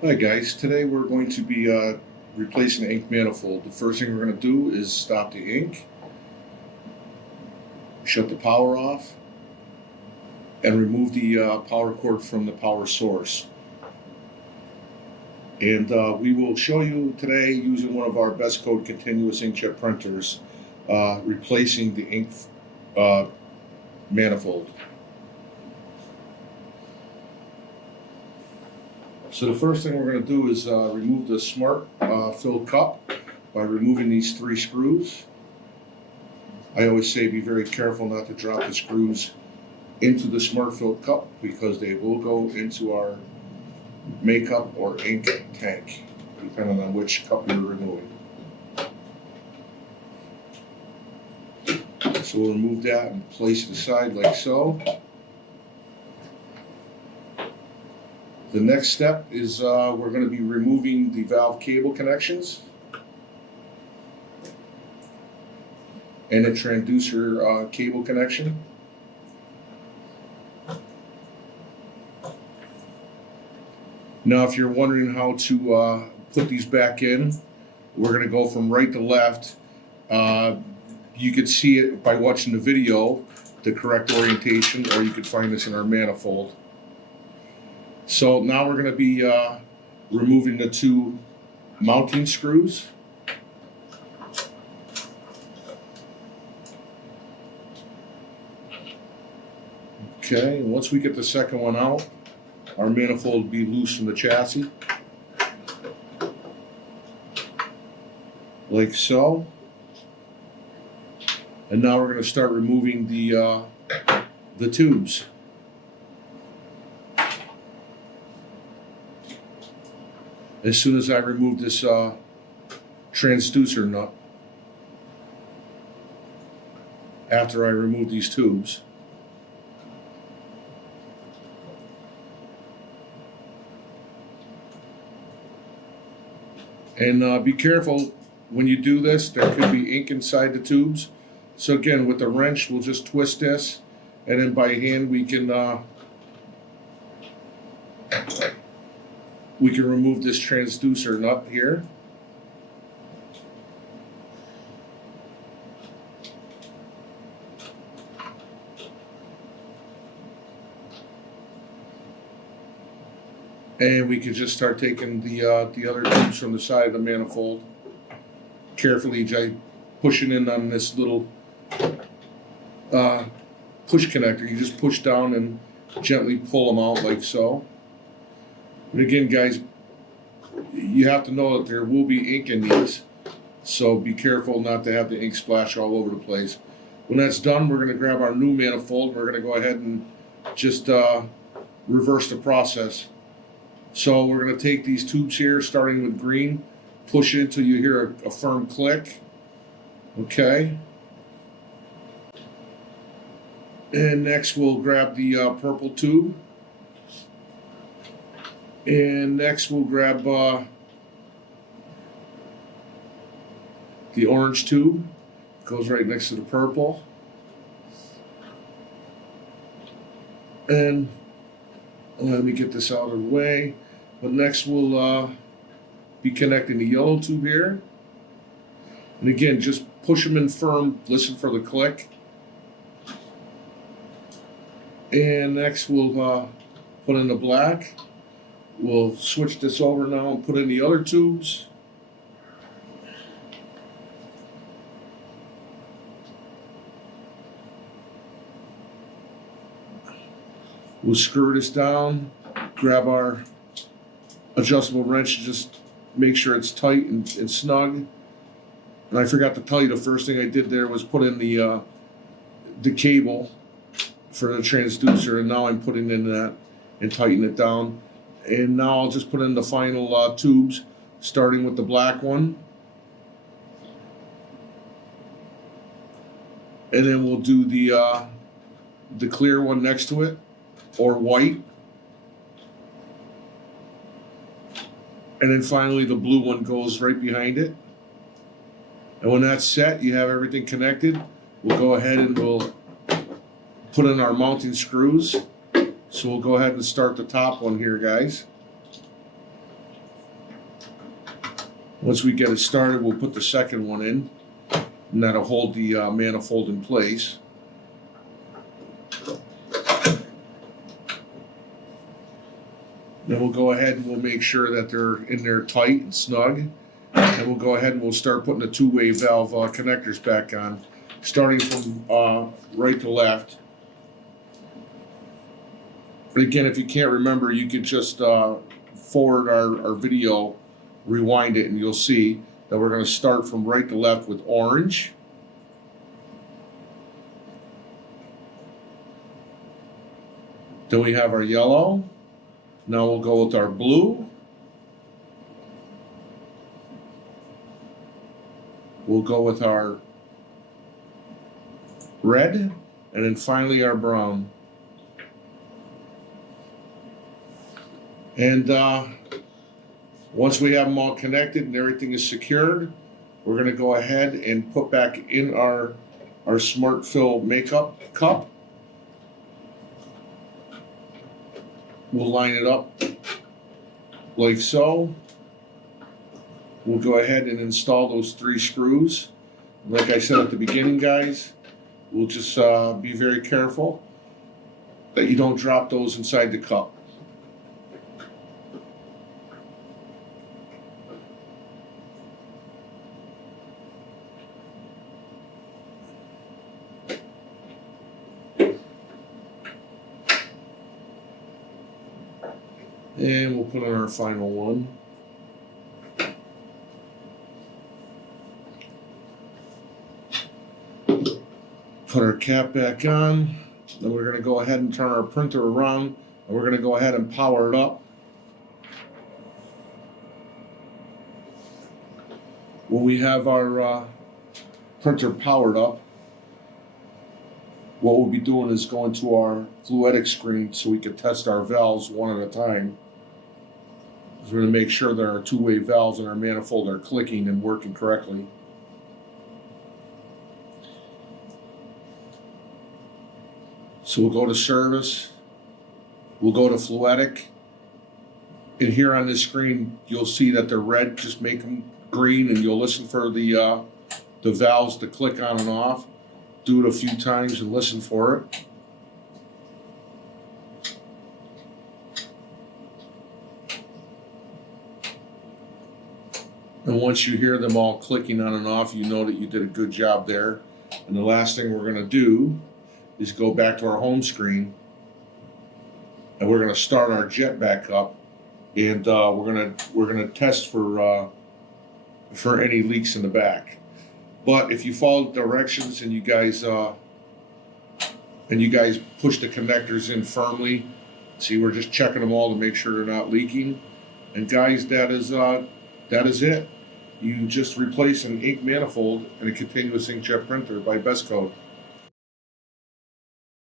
Hi guys, today we're going to be replacing the ink manifold. The first thing we're going to do is stop the ink, shut the power off, and remove the power cord from the power source. And we will show you today using one of our BestCode continuous inkjet printers replacing the ink manifold. So the first thing we're going to do is remove the smart fill cup by removing these 3 screws. I always say be very careful not to drop the screws into the smart fill cup because they will go into our makeup or ink tank, depending on which cup you're removing. So we'll remove that and place it aside like so. The next step is we're going to be removing the valve cable connections and the transducer cable connection. Now, if you're wondering how to put these back in, we're going to go from right to left. You could see it by watching the video, the correct orientation, or you could find this in our manifold. So now we're going to be removing the 2 mounting screws. Okay, and once we get the second one out, our manifold will be loose from the chassis. Like so. And now we're going to start removing the tubes. As soon as I remove this transducer nut, after I remove these tubes, and be careful when you do this, there could be ink inside the tubes. So again, with the wrench, we'll just twist this, and then by hand we can remove this transducer nut here. And we can just start taking the other tubes from the side of the manifold. Carefully pushing in on this little push connector. You just push down and gently pull them out like so. And again, guys, you have to know that there will be ink in these, so be careful not to have the ink splash all over the place. When that's done, we're going to grab our new manifold. We're going to go ahead and just reverse the process. So we're going to take these tubes here, starting with green, push it until you hear a firm click. Okay. And next we'll grab the purple tube. And next we'll grab the orange tube. Goes right next to the purple. And let me get this out of the way. But next we'll be connecting the yellow tube here. And again, just push them in firm, listen for the click. And next we'll put in the black. We'll switch this over now and put in the other tubes. We'll screw this down, grab our adjustable wrench, just make sure it's tight and snug. And I forgot to tell you, the first thing I did there was put in the cable for the transducer, and now I'm putting in that and tighten it down. And now I'll just put in the final tubes, starting with the black one. And then we'll do the clear one next to it, or white. And then finally the blue one goes right behind it. And when that's set, you have everything connected. We'll go ahead and we'll put in our mounting screws. So we'll go ahead and start the top one here, guys. Once we get it started, we'll put the second one in, and that'll hold the manifold in place. Then we'll go ahead and we'll make sure that they're in there tight and snug. And we'll go ahead and we'll start putting the two-way valve connectors back on, starting from right to left. But again, if you can't remember, you can just forward our video, rewind it, and you'll see that we're going to start from right to left with orange. Then we have our yellow. Now we'll go with our blue. We'll go with our red, and then finally our brown. And once we have them all connected and everything is secured, we're going to go ahead and put back in our Smart Fill makeup cup. We'll line it up like so. We'll go ahead and install those 3 screws. Like I said at the beginning, guys, we'll just be very careful that you don't drop those inside the cup. And we'll put on our final one. Put our cap back on. Then we're going to go ahead and turn our printer around, and we're going to go ahead and power it up. When we have our printer powered up, what we'll be doing is going to our fluidic screen so we can test our valves one at a time. We're going to make sure that our two-way valves in our manifold are clicking and working correctly. So we'll go to service, we'll go to fluidic, and here on this screen you'll see that they're red. Just make them green, and you'll listen for the valves to click on and off. Do it a few times and listen for it. And once you hear them all clicking on and off, you know that you did a good job there. And the last thing we're going to do is go back to our home screen, and we're going to start our jet back up, and we're going to test for any leaks in the back. But if you follow the directions and you guys push the connectors in firmly, see, we're just checking them all to make sure they're not leaking. And guys, that is it. You just replace an ink manifold in a continuous inkjet printer by BestCode.